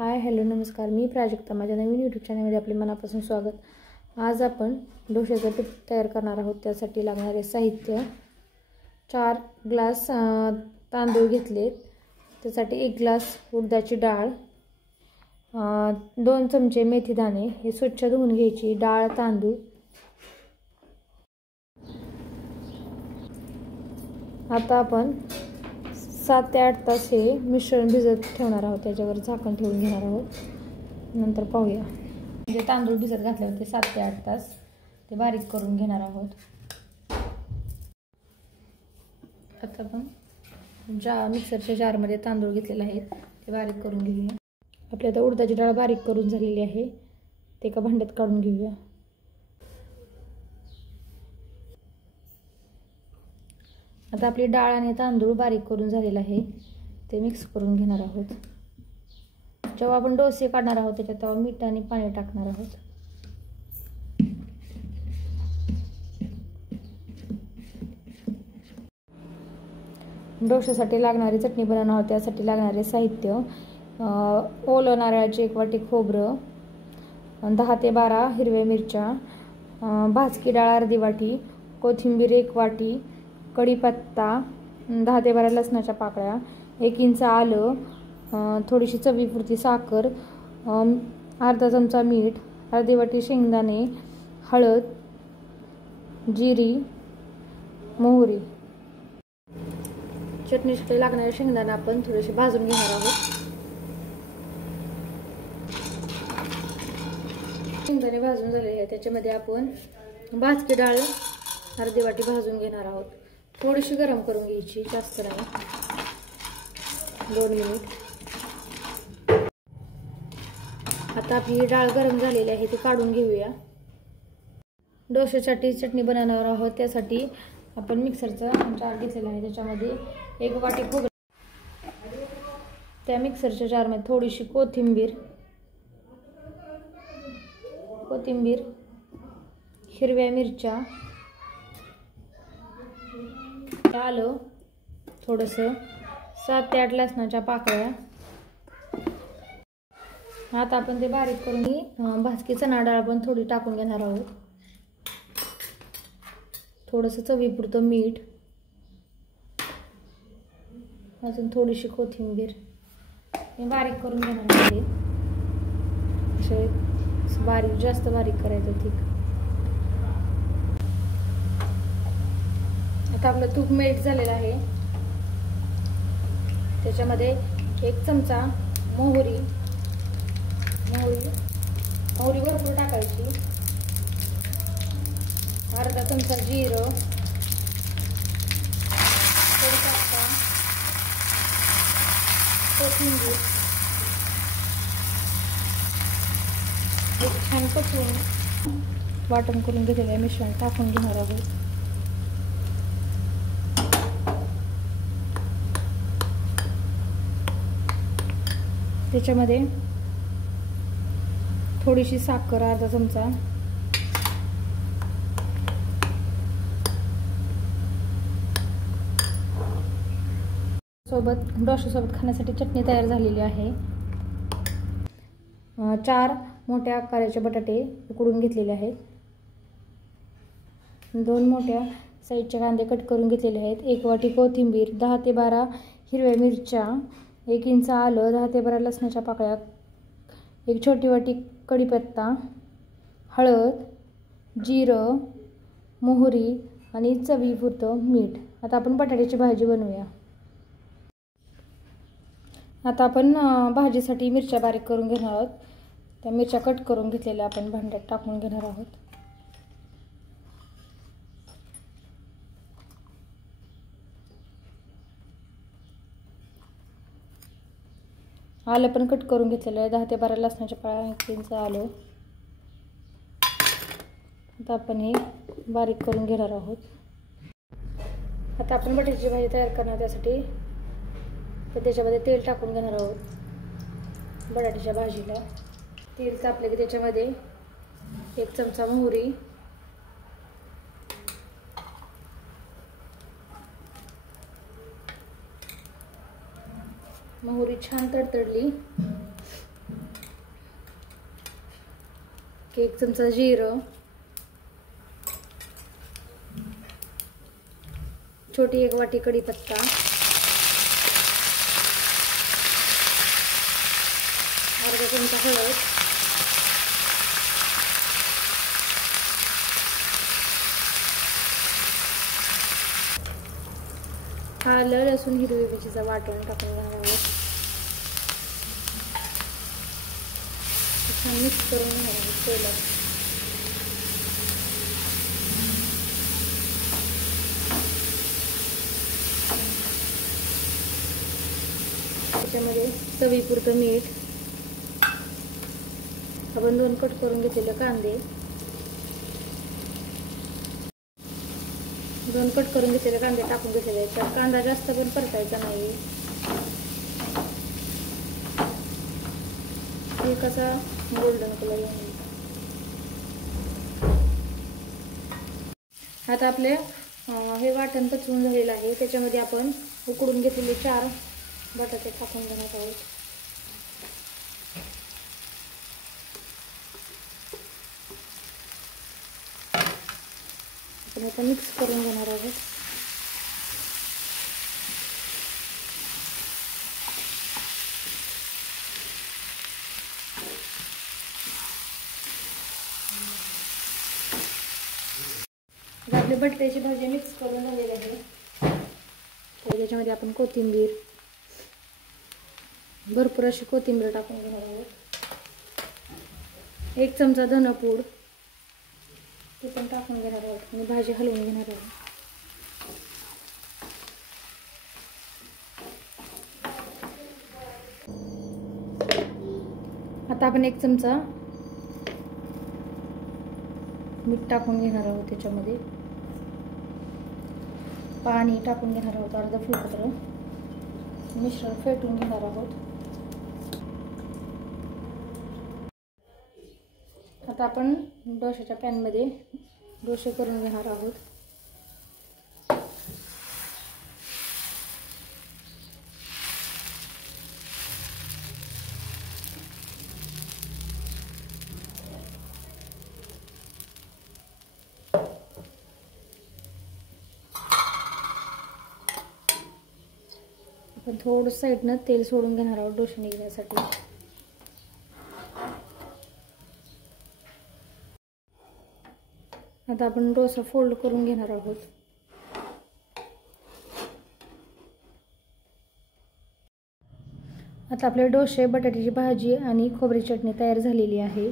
Hi hello नमस्कार, मी प्राजक्ता. माझ्या नवीन YouTube चॅनलमध्ये आपले मनापासून स्वागत. आज आपण डोश्याचं पीठ तयार करणार आहोत. त्यासाठी लागणारे साहित्य: 4 ग्लास तांदूळ घेतलेत, त्यासाठी 1 ग्लास उडदाची डाळ, 2 चमचे मेथी दाणे. हे स्वच्छ धुवून घ्यायची डाळ तांदूळ. आता आपण 7 ते 8 तास हे मिश्रण भिजत ठेवणार आहोत. त्याच्यावर झाकण ठेवून घेणार आहोत. नंतर पाहूया. म्हणजे तांदूळ भिजत घातले होते 7 ते 8 तास, ते बारीक करून घेणार आहोत. आता आपण मिक्सरच्या जारमध्ये तांदूळ घेतलेले आहेत, ते बारीक करून घेऊया. आपली आता उडदाची डाळ बारीक करून झालेली आहे, ते एका भांड्यात काढून घेऊया. आता आपली डाळ आणि तांदूळ बारीक करून झालेला आहे, ते मिक्स करून घेणार आहोत. जेव्हा आपण डोसे काढणार आहोत त्याच्यात तेव्हा मीठ आणि पाणी टाकणार आहोत. डोश्यासाठी लागणारी चटणी बनवणार आहोत. त्यासाठी लागणारे साहित्य: ओलं नारळाची 1 वाटी खोबरं, 10 ते 12 हिरव्या मिरच्या, भाजकी डाळ अर्धी वाटी, कोथिंबीर 1 वाटी, कढीपत्ता, 10 ते 12 लसणाच्या पाकळ्या, 1 इंच आलं, थोडीशी चवीपुरती साखर, अर्धा चमचा मीठ, अर्धी वाटी शेंगदाणे, हळद, जिरी, मोहरी. चटणीसाठी लागणारे शेंगदाणे आपण थोडेसे भाजून घेणार आहोत. शेंगदाणे भाजून झालेले आहे, त्याच्यामध्ये आपण भाजकी डाळ अर्धी वाटी भाजून घेणार आहोत. थोडीशी गरम करून घ्यायची, जास्त नाही, 2 मिनिट. आता आपली डाळ गरम झालेली आहे, ती काढून घेऊया. डोश्यासाठी चटणी बनवणार आहोत. त्यासाठी आपण मिक्सरचा जार घेतलेला आहे, त्याच्यामध्ये 1 वाटी खोबरं, त्या मिक्सरच्या जारमध्ये थोडीशी कोथिंबीर, हिरव्या मिरच्या, आलं थोडंसं, 7 ते 8 लसणाच्या पाकळ्या. आता आपण ते बारीक करून भाजकी चणा डाळ पण थोडी टाकून घेणार आहोत. थोडंसं चवीपुरतं मीठ, अजून थोडीशी कोथिंबीर. हे बारीक करून घेणार आहे, असे बारीक, जास्त बारीक करायचं. ठीक. आता आपलं तूप मेल्ट झालेलं आहे, त्याच्यामध्ये 1 चमचा मोहरी भरपूर टाकायची, अर्धा चमचा जिरं, कढीपत्ता, कोथिंबीर, एक छान पचवून वाटण करून घेतलेलं मिश्रण टाकून घेणार आहोत. त्याच्यामध्ये थोडीशी साखर, अर्धा चमचा, डोश्यासोबत खाण्यासाठी चटणी तयार झालेली आहे. 4 मोठ्या आकाराचे बटाटे उकडून घेतलेले आहेत, 2 मोठ्या साईजचे कांदे कट करून घेतलेले आहेत, 1 वाटी कोथिंबीर, 10 ते 12 हिरव्या मिरच्या, 1 इंच आलं, 10 ते 12 लसणाच्या पाकळ्या, 1 छोटी वाटी कढीपत्ता, हळद, जिरं, मोहरी आणि चवीपुरतं मीठ. आता आपण बटाट्याची भाजी बनवूया. आता आपण भाजीसाठी मिरच्या बारीक करून घेणार आहोत. त्या मिरच्या कट करून घेतलेल्या आपण भांड्यात टाकून घेणार आहोत. आलं पण कट करून घेतलेलं आहे, 10 ते 12 लसणाच्या पाकळ्या, 1 इंच आलं. आता आपण हे बारीक करून घेणार आहोत. आता आपण बटाट्याची भाजी तयार करणार, त्यासाठी तर त्याच्यामध्ये तेल टाकून घेणार आहोत. बटाट्याच्या भाजीला तेल तापले की त्याच्यामध्ये 1 चमचा मोहरी, मोहरी छान तडतडली 1 चमचा जिरं, छोटी 1 वाटी कढीपत्ता, अर्धा चमचा हळद, आलं लसूण हिरवी मिरचीचा वाटण टाकून घेणार आहोत. छान मिक्स करून घेणार आहोत तेलात. त्याच्यामध्ये चवीपुरतं मीठ, आपण 2 कट करून घेतलेले कांदे, 2 कट करून घेतलेले कांदे टाकून घेतलेले. तर कांदा जास्त पण परतायचा नाही, एक असा गोल्डन कलर येईल. आता आपले हे वाटण पचवून झालेलं आहे. त्याच्यामध्ये आपण उकडून घेतलेले 4 बटाटे टाकून घेणार आहोत. आपण आता मिक्स करून घेणार आहोत. आपली बटाट्याची भाजी मिक्स करून झालेली आहे. तर त्याच्यामध्ये आपण कोथिंबीर, भरपूर अशी कोथिंबीर टाकून घेणार आहोत. 1 चमचा धनपूड ते पण टाकून घेणार आहोत आणि भाजी हलवून घेणार आहोत. आता आपण 1 चमचा मीठ टाकून घेणार आहोत. त्याच्यामध्ये पाणी टाकून घेणार आहोत, अर्धा फुलपात्र. मिश्रण फेटून घेणार आहोत. आता आपण डोशाच्या पॅनमध्ये डोसे करून घेणार आहोत. आपण थोडं साईडनं तेल सोडून घेणार आहोत डोसे निघण्यासाठी. आता आपण डोसा फोल्ड करून घेणार आहोत. आता आपले डोसे, बटाट्याची भाजी आणि खोबरी चटणी तयार झालेली आहे.